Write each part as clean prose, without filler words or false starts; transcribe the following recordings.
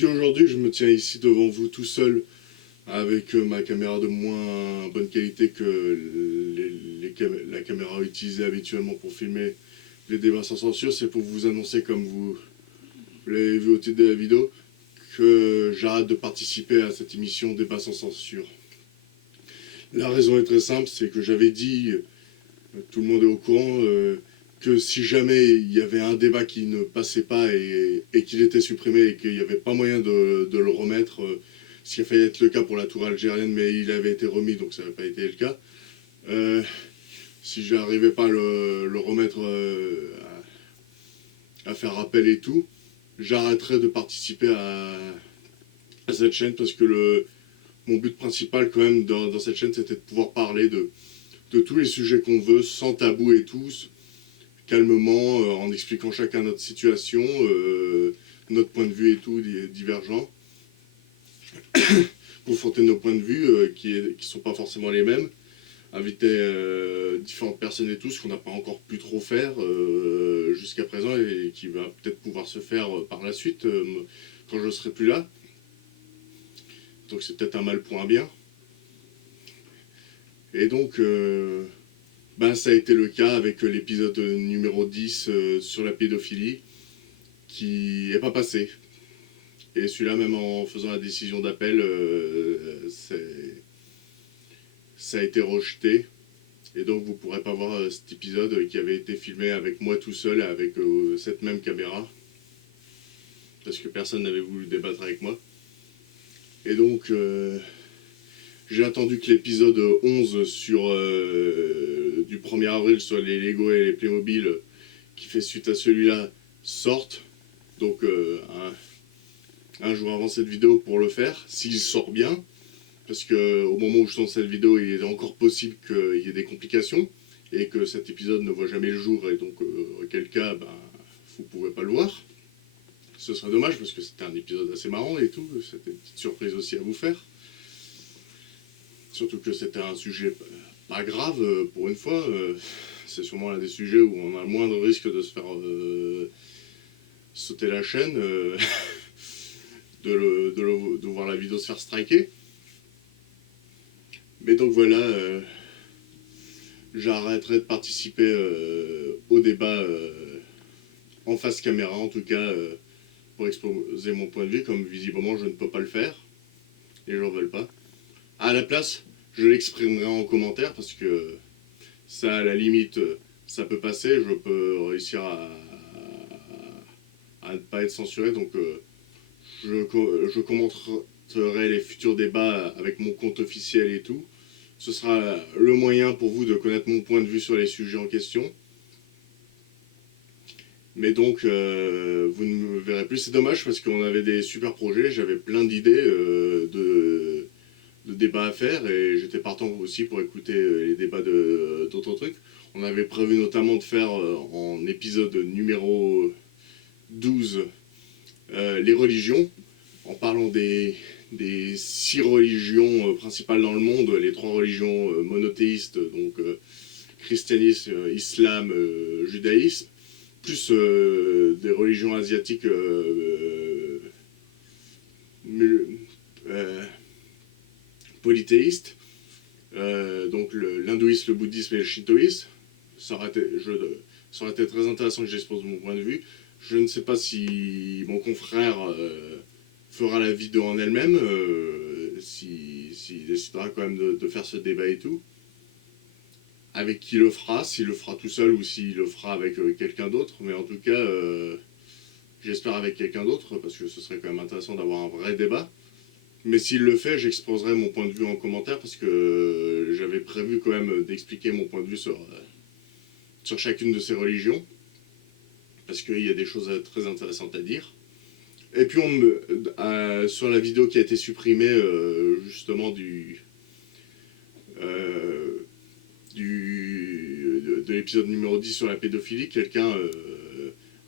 Si aujourd'hui je me tiens ici devant vous tout seul, avec ma caméra de moins bonne qualité que la caméra utilisée habituellement pour filmer les débats sans censure, c'est pour vous annoncer, comme vous l'avez vu au titre de la vidéo, que j'arrête de participer à cette émission Débat sans censure. La raison est très simple, c'est que j'avais dit, tout le monde est au courant, que si jamais il y avait un débat qui ne passait pas et qu'il était supprimé et qu'il n'y avait pas moyen de le remettre, ce qui a failli être le cas pour la tour algérienne, mais il avait été remis, donc ça n'avait pas été le cas. Si j'arrivais pas à le remettre, à faire appel et tout, j'arrêterais de participer à cette chaîne, parce que mon but principal quand même dans cette chaîne, c'était de pouvoir parler de tous les sujets qu'on veut, sans tabou et tous, calmement, en expliquant chacun notre situation, notre point de vue et tout, divergent. Confronter nos points de vue qui sont pas forcément les mêmes, inviter différentes personnes et tout, ce qu'on n'a pas encore pu trop faire jusqu'à présent et qui va peut-être pouvoir se faire par la suite quand je serai plus là. Donc c'est peut-être un mal pour un bien. Et donc, ça a été le cas avec l'épisode numéro 10 sur la pédophilie, qui n'est pas passé. Et celui-là, même en faisant la décision d'appel, ça a été rejeté. Et donc vous ne pourrez pas voir cet épisode qui avait été filmé avec moi tout seul, avec cette même caméra, parce que personne n'avait voulu débattre avec moi. Et donc, j'ai attendu que l'épisode 11 du 1er avril sur les Lego et les Playmobil, qui fait suite à celui-là, sorte. Donc, un jour avant cette vidéo pour le faire, s'il sort bien. Parce qu'au moment où je tourne cette vidéo, il est encore possible qu'il y ait des complications et que cet épisode ne voit jamais le jour, et donc auquel cas, vous ne pouvez pas le voir. Ce serait dommage parce que c'était un épisode assez marrant et tout, c'était une petite surprise aussi à vous faire. Surtout que c'était un sujet pas grave pour une fois, c'est sûrement l'un des sujets où on a le moindre risque de se faire sauter la chaîne, de voir la vidéo se faire striker. Mais donc voilà, j'arrêterai de participer au débat en face caméra, en tout cas, pour exposer mon point de vue, comme visiblement je ne peux pas le faire, les gens ne veulent pas. À la place, je l'exprimerai en commentaire, parce que ça, à la limite, ça peut passer, je peux réussir à ne pas être censuré, donc je commenterai les futurs débats avec mon compte officiel et tout. Ce sera le moyen pour vous de connaître mon point de vue sur les sujets en question. Mais donc, vous ne me verrez plus. C'est dommage parce qu'on avait des super projets, j'avais plein d'idées de débats à faire, et j'étais partant aussi pour écouter les débats d'autres trucs. On avait prévu notamment de faire en épisode numéro 12 les religions, en parlant des 6 religions principales dans le monde, les 3 religions monothéistes, donc christianisme, islam, judaïsme, plus des religions asiatiques polythéistes, donc l'hindouisme, le bouddhisme et le shintoïsme. Ça aurait été très intéressant que j'expose mon point de vue. Je ne sais pas si mon confrère fera la vidéo en elle-même, s'il décidera quand même de faire ce débat et tout. Avec qui le fera, s'il le fera tout seul ou s'il le fera avec quelqu'un d'autre. Mais en tout cas, j'espère avec quelqu'un d'autre, parce que ce serait quand même intéressant d'avoir un vrai débat. Mais s'il le fait, j'exposerai mon point de vue en commentaire, parce que j'avais prévu quand même d'expliquer mon point de vue sur chacune de ces religions, parce qu'il y a des choses très intéressantes à dire. Et puis sur la vidéo qui a été supprimée justement de l'épisode numéro 10 sur la pédophilie, quelqu'un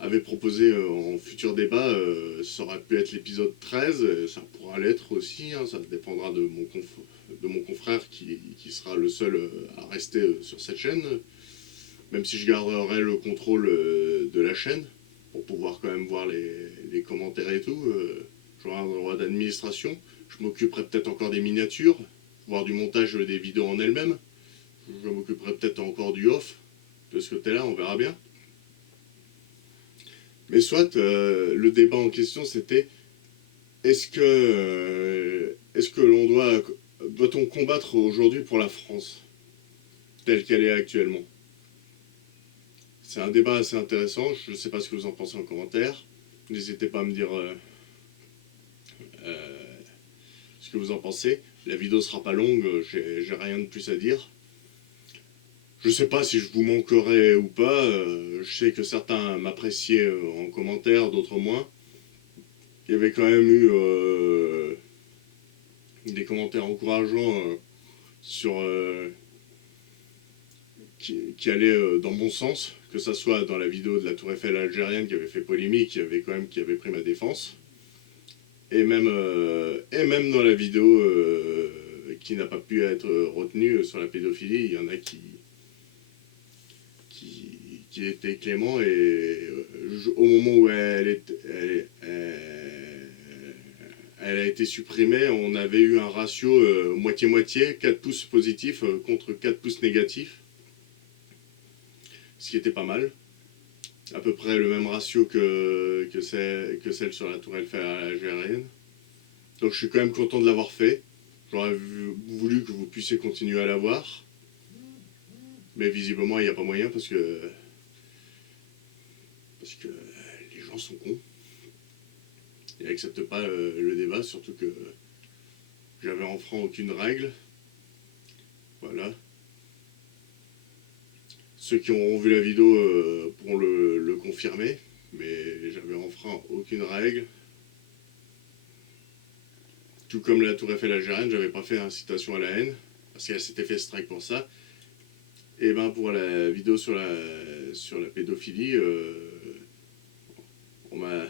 avait proposé en futur débat, ça aurait pu être l'épisode 13, ça pourra l'être aussi, hein, ça dépendra de mon confrère qui sera le seul à rester sur cette chaîne, même si je garderai le contrôle de la chaîne, pour pouvoir quand même voir les commentaires et tout. j'aurai un droit d'administration, je m'occuperai peut-être encore des miniatures, voire du montage des vidéos en elles-mêmes, je m'occuperai peut-être encore du off, de ce côté-là, on verra bien. Mais soit, le débat en question c'était est-ce que l'on doit-on combattre aujourd'hui pour la France telle qu'elle est actuellement? C'est un débat assez intéressant, je ne sais pas ce que vous en pensez en commentaire. N'hésitez pas à me dire ce que vous en pensez. La vidéo sera pas longue, j'ai rien de plus à dire. Je sais pas si je vous manquerai ou pas, je sais que certains m'appréciaient en commentaire, d'autres moins. Il y avait quand même eu des commentaires encourageants sur qui allaient dans mon sens, que ça soit dans la vidéo de la Tour Eiffel algérienne qui avait fait polémique, qui avait pris ma défense, et même dans la vidéo qui n'a pas pu être retenue sur la pédophilie, il y en a qui étaient cléments et au moment où elle a été supprimée, on avait eu un ratio moitié-moitié, 4 pouces positifs contre 4 pouces négatifs, ce qui était pas mal. À peu près le même ratio que celle sur la Tour Eiffel algérienne. Donc je suis quand même content de l'avoir fait. J'aurais voulu que vous puissiez continuer à l'avoir. Mais visiblement, il n'y a pas moyen parce que les gens sont cons. Ils n'acceptent pas le débat, surtout que j'avais enfreint aucune règle. Voilà. Ceux qui auront vu la vidéo pourront le confirmer, mais j'avais enfreint aucune règle. Tout comme la Tour Eiffel algérienne, j'avais pas fait incitation à la haine, parce qu'elle s'était fait strike pour ça. Et ben pour la vidéo sur la pédophilie, on m'a...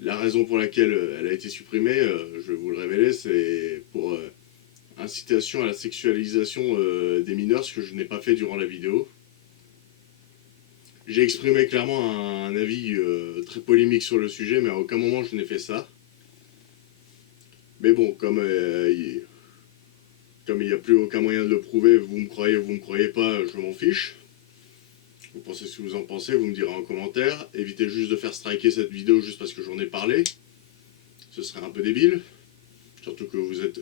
La raison pour laquelle elle a été supprimée, je vais vous le révéler, c'est pour incitation à la sexualisation des mineurs, ce que je n'ai pas fait durant la vidéo. J'ai exprimé clairement un avis très polémique sur le sujet, mais à aucun moment je n'ai fait ça. Mais bon, comme il n'y a plus aucun moyen de le prouver, vous me croyez pas, je m'en fiche. Vous pensez ce que vous en pensez, vous me direz en commentaire. Évitez juste de faire striker cette vidéo juste parce que j'en ai parlé. Ce serait un peu débile. Surtout que vous êtes,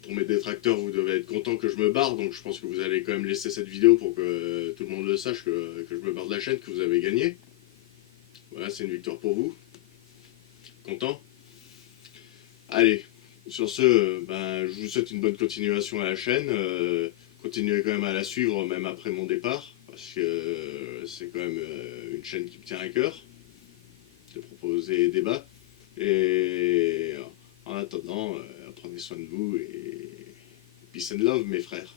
pour mes détracteurs, vous devez être content que je me barre, donc je pense que vous allez quand même laisser cette vidéo pour que tout le monde le sache, que je me barre de la chaîne, que vous avez gagné. Voilà, c'est une victoire pour vous. Content? Allez, sur ce, je vous souhaite une bonne continuation à la chaîne. Continuez quand même à la suivre, même après mon départ, parce que c'est quand même une chaîne qui me tient à cœur, de proposer des débats. Et en attendant, prenez soin de vous et peace and love, mes frères.